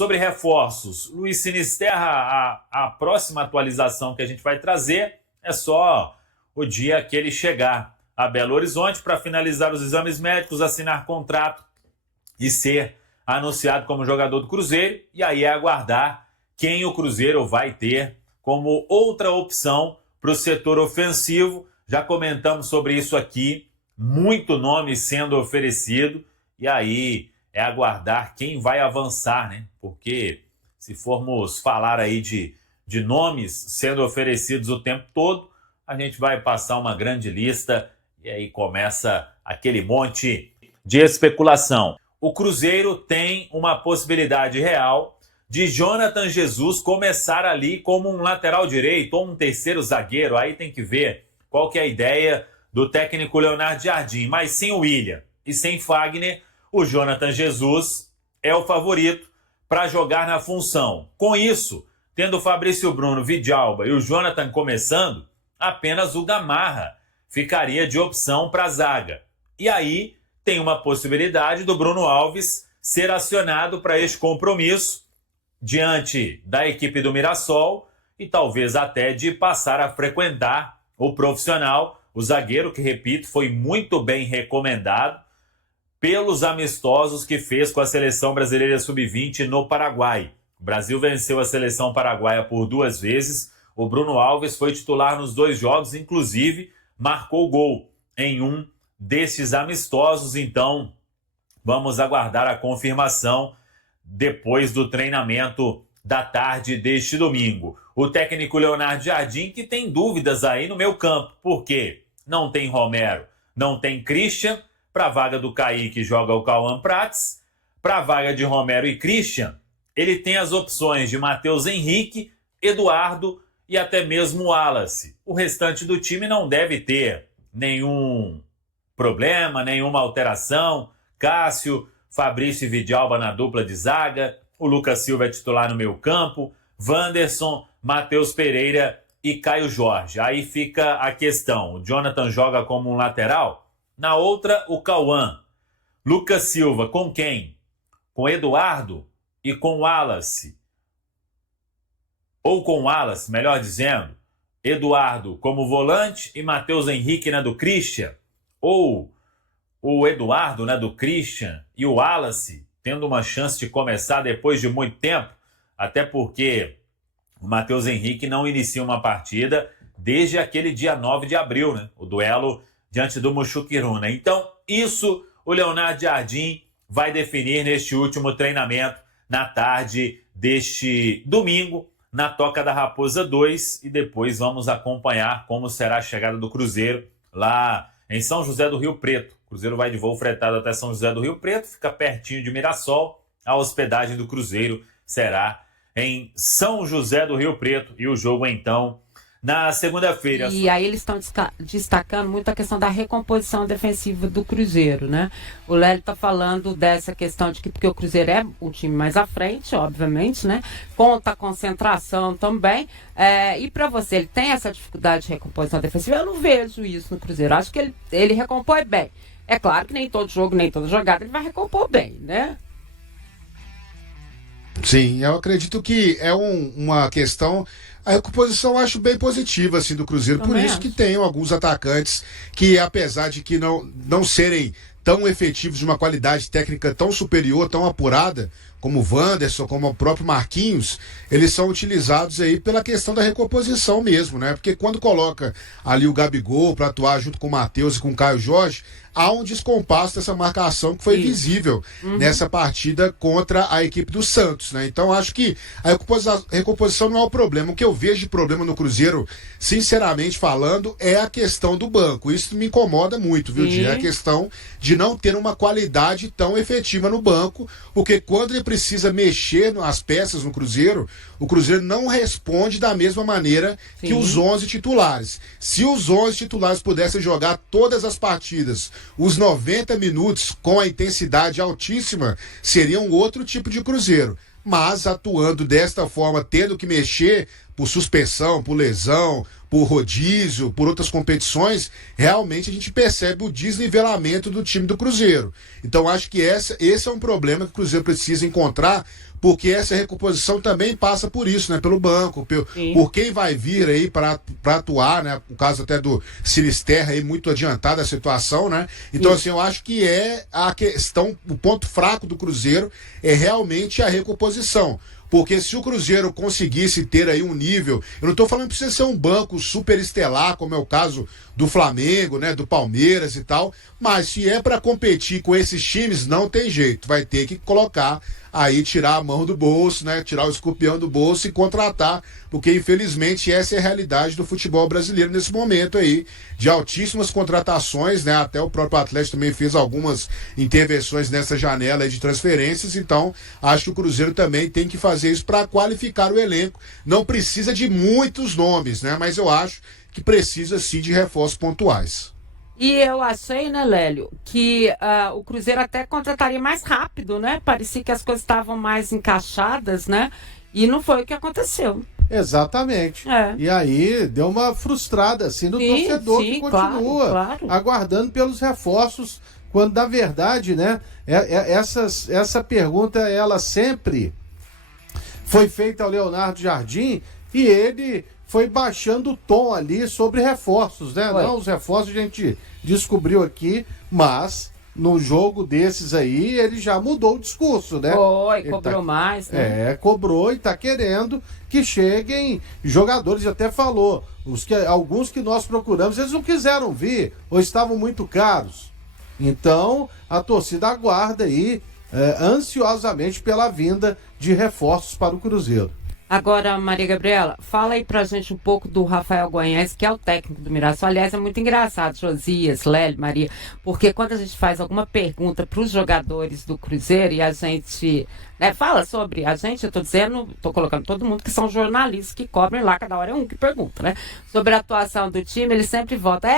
sobre reforços, Luiz Sinisterra, a próxima atualização que a gente vai trazer é só o dia que ele chegar a Belo Horizonte para finalizar os exames médicos, assinar contrato e ser anunciado como jogador do Cruzeiro. E aí é aguardar quem o Cruzeiro vai ter como outra opção para o setor ofensivo. Já comentamos sobre isso aqui, muito nome sendo oferecido, e aí é aguardar quem vai avançar, né? Porque se formos falar aí de nomes sendo oferecidos o tempo todo, a gente vai passar uma grande lista e aí começa aquele monte de especulação. O Cruzeiro tem uma possibilidade real de Jonathan Jesus começar ali como um lateral direito ou um terceiro zagueiro. Aí tem que ver qual que é a ideia do técnico Leonardo Jardim. Mas sem o William e sem Fagner, o Jonathan Jesus é o favorito para jogar na função. Com isso, tendo o Fabrício Bruno, Vidalba e o Jonathan começando, apenas o Gamarra ficaria de opção para a zaga. E aí tem uma possibilidade do Bruno Alves ser acionado para este compromisso diante da equipe do Mirassol e talvez até de passar a frequentar o profissional, o zagueiro que, repito, foi muito bem recomendado pelos amistosos que fez com a seleção brasileira sub-20 no Paraguai. O Brasil venceu a seleção paraguaia por 2 vezes. O Bruno Alves foi titular nos 2 jogos, inclusive marcou gol em um desses amistosos. Então, vamos aguardar a confirmação depois do treinamento da tarde deste domingo. O técnico Leonardo Jardim, que tem dúvidas aí no meio campo. Por quê? Não tem Romero, não tem Christian. Para a vaga do Kaique joga o Cauã Prats. Para a vaga de Romero e Christian, ele tem as opções de Matheus Henrique, Eduardo e até mesmo Wallace. O restante do time não deve ter nenhum problema, nenhuma alteração. Cássio, Fabrício e Vidalba na dupla de zaga. O Lucas Silva é titular no meio campo. Wanderson, Matheus Pereira e Caio Jorge. Aí fica a questão. O Jonathan joga como um lateral? Na outra, o Cauã. Lucas Silva com quem? Com Eduardo e com Wallace. Ou com Wallace, melhor dizendo. Eduardo como volante e Matheus Henrique na do Christian. Ou o Eduardo na do Christian e o Wallace tendo uma chance de começar depois de muito tempo. Até porque o Matheus Henrique não inicia uma partida desde aquele dia 9 de abril, né? O duelo diante do Muxuquiruna. Então, isso o Leonardo Jardim vai definir neste último treinamento na tarde deste domingo, na Toca da Raposa 2, e depois vamos acompanhar como será a chegada do Cruzeiro lá em São José do Rio Preto. O Cruzeiro vai de voo fretado até São José do Rio Preto, fica pertinho de Mirassol. A hospedagem do Cruzeiro será em São José do Rio Preto e o jogo então na segunda-feira. E aí eles estão destacando muito a questão da recomposição defensiva do Cruzeiro, né? O Lélio está falando dessa questão de que porque o Cruzeiro é um time mais à frente, obviamente, né? Conta a concentração também. E para você, ele tem essa dificuldade de recomposição defensiva? Eu não vejo isso no Cruzeiro. Acho que ele recompõe bem. É claro que nem todo jogo, nem toda jogada ele vai recompor bem, né? Sim, eu acredito que é uma questão. A recomposição eu acho bem positiva assim, do Cruzeiro. Por isso que tem alguns atacantes que, apesar de que não serem tão efetivos, de uma qualidade técnica tão superior, tão apurada, como o Wanderson, como o próprio Marquinhos, eles são utilizados aí pela questão da recomposição mesmo, né? Porque quando coloca ali o Gabigol para atuar junto com o Matheus e com o Caio Jorge, há um descompasso dessa marcação que foi visível nessa partida contra a equipe do Santos, né? Então acho que a recomposição não é o problema. O que eu vejo de problema no Cruzeiro, sinceramente falando, é a questão do banco. Isso me incomoda muito, viu, Dia? É a questão de não ter uma qualidade tão efetiva no banco, porque quando ele precisa mexer nas peças no Cruzeiro, o Cruzeiro não responde da mesma maneira que os 11 titulares. Se os 11 titulares pudessem jogar todas as partidas, os 90 minutos com a intensidade altíssima, seria um outro tipo de Cruzeiro. Mas atuando desta forma, tendo que mexer, por suspensão, por lesão, por rodízio, por outras competições, realmente a gente percebe o desnivelamento do time do Cruzeiro. Então acho que esse é um problema que o Cruzeiro precisa encontrar, porque essa recomposição também passa por isso, né? Pelo banco, por quem vai vir aí para atuar, né? O caso até do Sinisterra aí, muito adiantada a situação, né? Então, assim, eu acho que é a questão, o ponto fraco do Cruzeiro é realmente a recomposição. Porque se o Cruzeiro conseguisse ter aí um nível, eu não estou falando que precisa ser um banco super estelar, como é o caso do Flamengo, né, do Palmeiras e tal, mas se é para competir com esses times, não tem jeito, vai ter que colocar aí, tirar a mão do bolso, né, tirar o escorpião do bolso e contratar, porque infelizmente essa é a realidade do futebol brasileiro nesse momento aí, de altíssimas contratações, né, até o próprio Atlético também fez algumas intervenções nessa janela aí de transferências, então acho que o Cruzeiro também tem que fazer isso para qualificar o elenco, não precisa de muitos nomes, né, mas eu acho que precisa sim de reforços pontuais. E eu achei, né, Lélio, que o Cruzeiro até contrataria mais rápido, né? Parecia que as coisas estavam mais encaixadas, né? E não foi o que aconteceu. Exatamente. E aí deu uma frustrada assim no torcedor que continua aguardando pelos reforços, quando na verdade, né, essa pergunta ela sempre foi feita ao Leonardo Jardim e ele foi baixando o tom ali sobre reforços, né? Não, os reforços a gente descobriu aqui, mas no jogo desses aí ele já mudou o discurso, né? Cobrou mais, né? Cobrou e tá querendo que cheguem jogadores, até falou, alguns que nós procuramos, eles não quiseram vir, ou estavam muito caros. Então, a torcida aguarda aí ansiosamente pela vinda de reforços para o Cruzeiro. Agora, Maria Gabriela, fala aí pra gente um pouco do Rafael Guanhães, que é o técnico do Mirassol. Aliás, é muito engraçado, Josias, Lélio, Maria, porque quando a gente faz alguma pergunta para os jogadores do Cruzeiro e a gente fala sobre a gente, eu tô colocando todo mundo que são jornalistas que cobrem lá, cada hora é um que pergunta, né? Sobre a atuação do time, eles sempre voltam.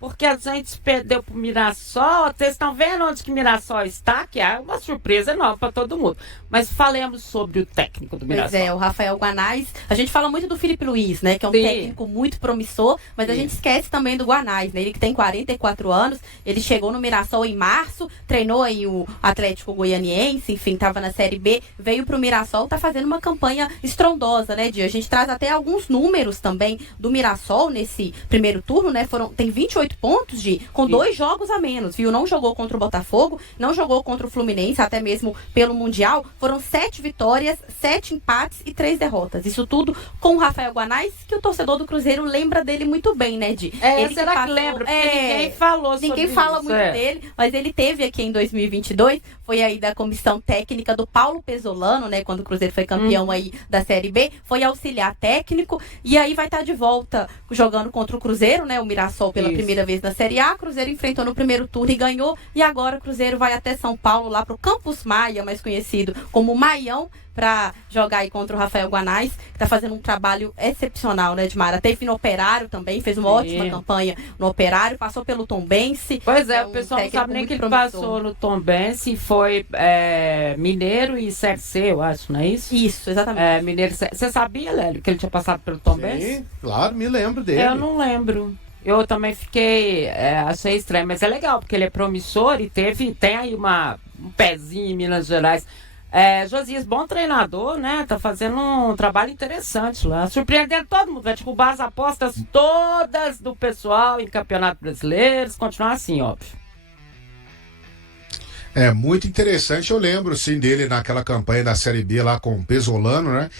Porque a gente perdeu pro Mirassol, vocês estão vendo onde que Mirassol está, que é uma surpresa enorme para todo mundo. Mas falemos sobre o técnico do Mirassol. Pois o Rafael Guanais. A gente fala muito do Felipe Luiz, né, que é um técnico muito promissor, mas a gente esquece também do Guanais, né, ele que tem 44 anos, ele chegou no Mirassol em março, treinou aí o Atlético Goianiense, enfim, estava na Série B, veio pro Mirassol, tá fazendo uma campanha estrondosa, né, Di? A gente traz até alguns números também do Mirassol nesse primeiro turno, né, tem 28 pontos, com 2 jogos a menos, viu? Não jogou contra o Botafogo, não jogou contra o Fluminense, até mesmo pelo Mundial. Foram 7 vitórias, 7 empates e 3 derrotas. Isso tudo com o Rafael Guanais, que o torcedor do Cruzeiro lembra dele muito bem, né, Di? Ele será que lembra? Porque ninguém falou sobre Ninguém fala muito dele, mas ele teve aqui em 2022, foi aí da comissão técnica do Paulo Pesolano, né, quando o Cruzeiro foi campeão aí da Série B, foi auxiliar técnico, e aí vai estar de volta jogando contra o Cruzeiro, né, o Mirassol pela primeira vez na Série A. Cruzeiro enfrentou no primeiro turno e ganhou, e agora o Cruzeiro vai até São Paulo, lá pro Campus Maia, mais conhecido como Maião, para jogar aí contra o Rafael Guanais, que tá fazendo um trabalho excepcional, né, Edmara? Teve no Operário também, fez uma ótima campanha no Operário, passou pelo Tombense. Pois o pessoal não sabe nem que ele passou no Tombense, foi Mineiro e CRC, eu acho, não é isso? Isso, exatamente. Mineiro. Você sabia, Lélio, que ele tinha passado pelo Tombense? Sim, claro, me lembro dele. Eu não lembro. Eu também achei estranho, mas é legal, porque ele é promissor e tem aí um pezinho em Minas Gerais. Josias, bom treinador, né? Tá fazendo um trabalho interessante lá, surpreendendo todo mundo, vai derrubar as apostas todas do pessoal em campeonato brasileiro, continuar assim, óbvio. É muito interessante, eu lembro sim dele naquela campanha da Série B lá com o Pesolano, né?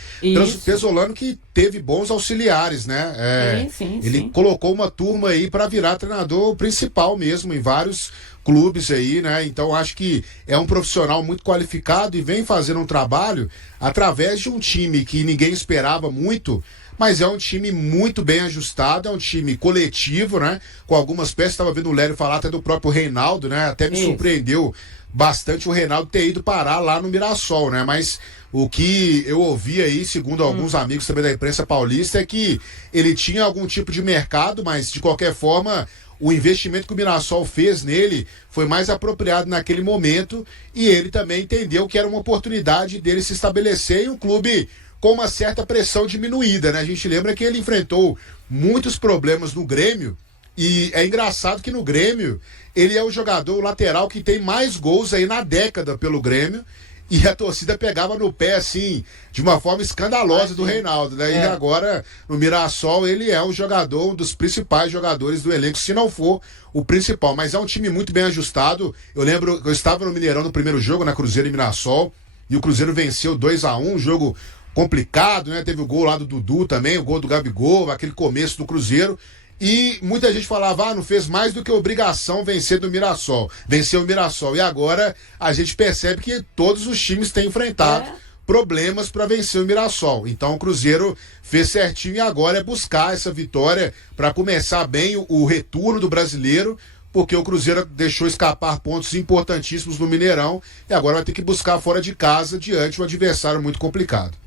Pesolano que teve bons auxiliares, né? Ele colocou uma turma aí para virar treinador principal mesmo em vários clubes aí, né? Então acho que é um profissional muito qualificado e vem fazendo um trabalho através de um time que ninguém esperava muito, mas é um time muito bem ajustado, é um time coletivo, né? Com algumas peças, estava vendo o Lélio falar até do próprio Reinaldo, né? Até me surpreendeu bastante o Reinaldo ter ido parar lá no Mirassol, né? Mas o que eu ouvi aí, segundo alguns amigos também da imprensa paulista, é que ele tinha algum tipo de mercado, mas de qualquer forma o investimento que o Mirassol fez nele foi mais apropriado naquele momento e ele também entendeu que era uma oportunidade dele se estabelecer em um clube com uma certa pressão diminuída, né? A gente lembra que ele enfrentou muitos problemas no Grêmio, e é engraçado que no Grêmio ele é o jogador lateral que tem mais gols aí na década pelo Grêmio, e a torcida pegava no pé, assim, de uma forma escandalosa do Reinaldo, né? E agora, no Mirassol, ele é um jogador, um dos principais jogadores do elenco, se não for o principal. Mas é um time muito bem ajustado. Eu lembro que eu estava no Mineirão no primeiro jogo, na Cruzeiro e Mirassol, e o Cruzeiro venceu 2-1, um jogo complicado, né? Teve o gol lá do Dudu também, o gol do Gabigol, aquele começo do Cruzeiro. E muita gente falava, não fez mais do que obrigação vencer do Mirassol. Venceu o Mirassol. E agora a gente percebe que todos os times têm enfrentado problemas para vencer o Mirassol. Então o Cruzeiro fez certinho e agora é buscar essa vitória para começar bem o retorno do Brasileiro, porque o Cruzeiro deixou escapar pontos importantíssimos no Mineirão e agora vai ter que buscar fora de casa diante de um adversário muito complicado.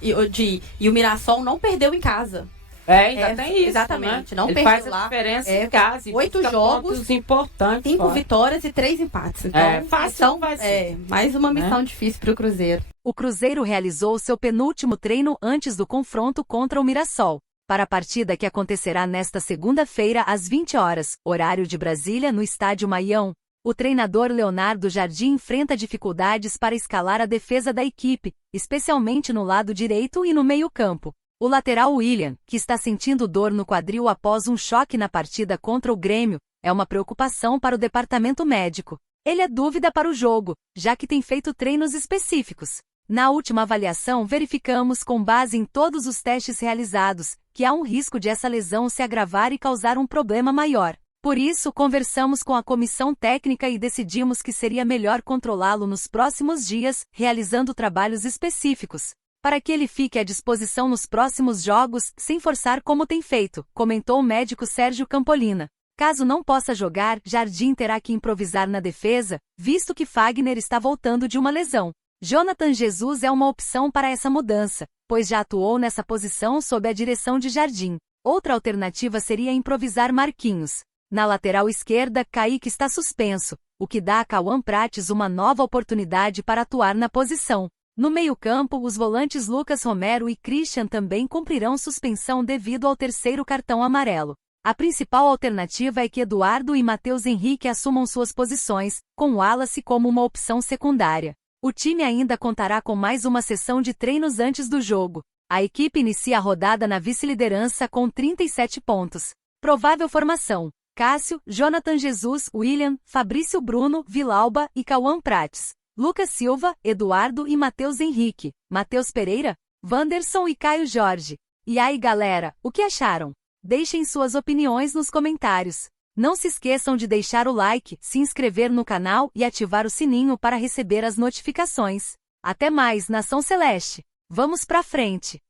E o Mirassol não perdeu em casa. Ainda tem isso, exatamente. Né? Não ele perdeu faz a lá. diferença em casa. 8 jogos importantes. 5 vitórias e 3 empates. Então, fácil, mais uma missão difícil para o Cruzeiro. O Cruzeiro realizou seu penúltimo treino antes do confronto contra o Mirassol, para a partida que acontecerá nesta segunda-feira às 20 horas, horário de Brasília, no estádio Maião. O treinador Leonardo Jardim enfrenta dificuldades para escalar a defesa da equipe, especialmente no lado direito e no meio-campo. O lateral William, que está sentindo dor no quadril após um choque na partida contra o Grêmio, é uma preocupação para o departamento médico. Ele é dúvida para o jogo, já que tem feito treinos específicos. Na última avaliação, verificamos, com base em todos os testes realizados, que há um risco de essa lesão se agravar e causar um problema maior. Por isso, conversamos com a comissão técnica e decidimos que seria melhor controlá-lo nos próximos dias, realizando trabalhos específicos, para que ele fique à disposição nos próximos jogos, sem forçar como tem feito, comentou o médico Sérgio Campolina. Caso não possa jogar, Jardim terá que improvisar na defesa, visto que Fagner está voltando de uma lesão. Jonathan Jesus é uma opção para essa mudança, pois já atuou nessa posição sob a direção de Jardim. Outra alternativa seria improvisar Marquinhos. Na lateral esquerda, Kaique está suspenso, o que dá a Cauã Prates uma nova oportunidade para atuar na posição. No meio-campo, os volantes Lucas Romero e Christian também cumprirão suspensão devido ao terceiro cartão amarelo. A principal alternativa é que Eduardo e Matheus Henrique assumam suas posições, com Wallace como uma opção secundária. O time ainda contará com mais uma sessão de treinos antes do jogo. A equipe inicia a rodada na vice-liderança com 37 pontos. Provável formação: Cássio, Jonathan Jesus, William, Fabrício Bruno, Vilauba e Cauã Prates. Lucas Silva, Eduardo e Matheus Henrique, Matheus Pereira, Wanderson e Caio Jorge. E aí galera, o que acharam? Deixem suas opiniões nos comentários. Não se esqueçam de deixar o like, se inscrever no canal e ativar o sininho para receber as notificações. Até mais, Nação Celeste! Vamos pra frente!